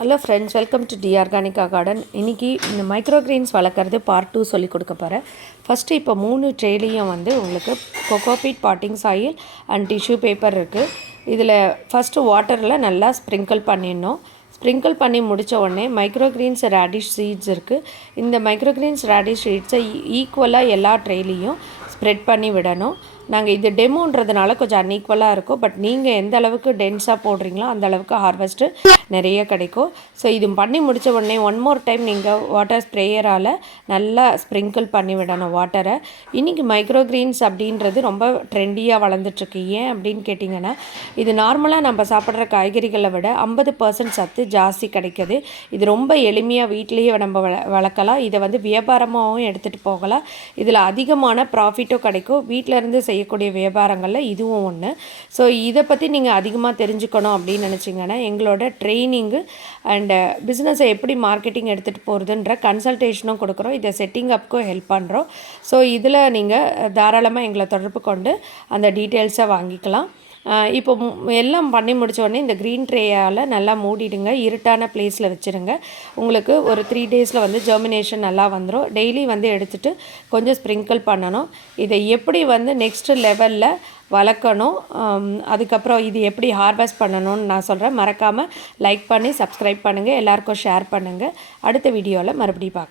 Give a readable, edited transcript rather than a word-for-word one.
Hello friends, welcome to the Organica garden. இன்றைக்கி இந்த மைக்ரோக்ரீன்ஸ் வளர்க்குறது பார்ட் 2 சொல்லி கொடுக்க போகிறேன். ஃபஸ்ட்டு இப்போ 3 ட்ரேலையும் வந்து உங்களுக்கு cocopeat, potting soil and tissue paper இருக்குது. இதில் ஃபஸ்ட்டு வாட்டரில் நல்லா ஸ்ப்ரிங்கிள் பண்ணிடணும். ஸ்ப்ரிங்கிள் பண்ணி முடித்த உடனே மைக்ரோக்ரீன்ஸ் ரேடிஷ் சீட்ஸ் இருக்குது. இந்த மைக்ரோக்ரீன்ஸ் ரேடிஷ் சீட்ஸை ஈக்குவலாக எல்லா ட்ரேலையும் ஸ்ப்ரெட் பண்ணி விடணும். நாங்கள் இது டெமோன்றதுனால கொஞ்சம் அன்ஈக்குவலாக இருக்கும். பட் நீங்கள் எந்த அளவுக்கு டென்ஸாக போடுறீங்களோ அந்த அளவுக்கு ஹார்வெஸ்ட்டு நிறைய கிடைக்கும். ஸோ இது பண்ணி முடித்த உடனே ஒன் மோர் டைம் நீங்கள் வாட்டர் ஸ்ப்ரேயரால் நல்லா ஸ்ப்ரிங்கிள் பண்ணி விடணும் வாட்டரை. இன்றைக்கி மைக்ரோக்ரீன்ஸ் அப்படின்றது ரொம்ப ட்ரெண்டியாக வளர்ந்துட்டுருக்கு. ஏன் அப்படின்னு கேட்டிங்கன்னா, இது நார்மலாக நம்ம சாப்பிட்ற காய்கறிகளை விட 50% சத்து ஜாஸ்தி கிடைக்கிது. இது ரொம்ப எளிமையாக வீட்லேயே நம்ம வளர்க்கலாம். இதை வந்து வியாபாரமாகவும் எடுத்துகிட்டு போகலாம். இதில் அதிகமான ப்ராஃபிட்டும் கிடைக்கும். வீட்டிலேருந்து செய்யக்கூடிய வியாபாரங்களில் இதுவும் ஒன்று. ஸோ இதை பற்றி நீங்கள் அதிகமாக தெரிஞ்சுக்கணும் அப்படின்னு நினச்சிங்கன்னா, எங்களோட ட்ரைனிங்கு அண்டு பிஸ்னஸை எப்படி மார்க்கெட்டிங் எடுத்துகிட்டு போகிறதுன்ற கன்சல்டேஷனும் கொடுக்குறோம். இதை செட்டிங் அப்க்கும் ஹெல்ப் பண்ணுறோம். ஸோ இதில் நீங்கள் தாராளமாக எங்களை தொடர்பு கொண்டு அந்த டீட்டெயில்ஸை வாங்கிக்கலாம். இப்போ எல்லாம் பண்ணி முடித்த உடனே இந்த க்ரீன் ட்ரேயால் நல்லா மூடிடுங்க. இருட்டான பிளேஸில் வச்சுருங்க. உங்களுக்கு ஒரு 3 டேஸில் வந்து ஜெர்மினேஷன் நல்லா வந்துடும். டெய்லி வந்து எடுத்துகிட்டு கொஞ்சம் ஸ்ப்ரிங்கிள் பண்ணணும். இதை எப்படி வந்து நெக்ஸ்ட்டு லெவலில் வளர்க்கணும், அதுக்கப்புறம் இது எப்படி ஹார்வெஸ்ட் பண்ணணும்னு நான் சொல்கிறேன். மறக்காமல் லைக் பண்ணி சப்ஸ்கிரைப் பண்ணுங்கள். எல்லாேருக்கும் ஷேர் பண்ணுங்கள். அடுத்த வீடியோவில் மறுபடியும் பார்க்கலாம்.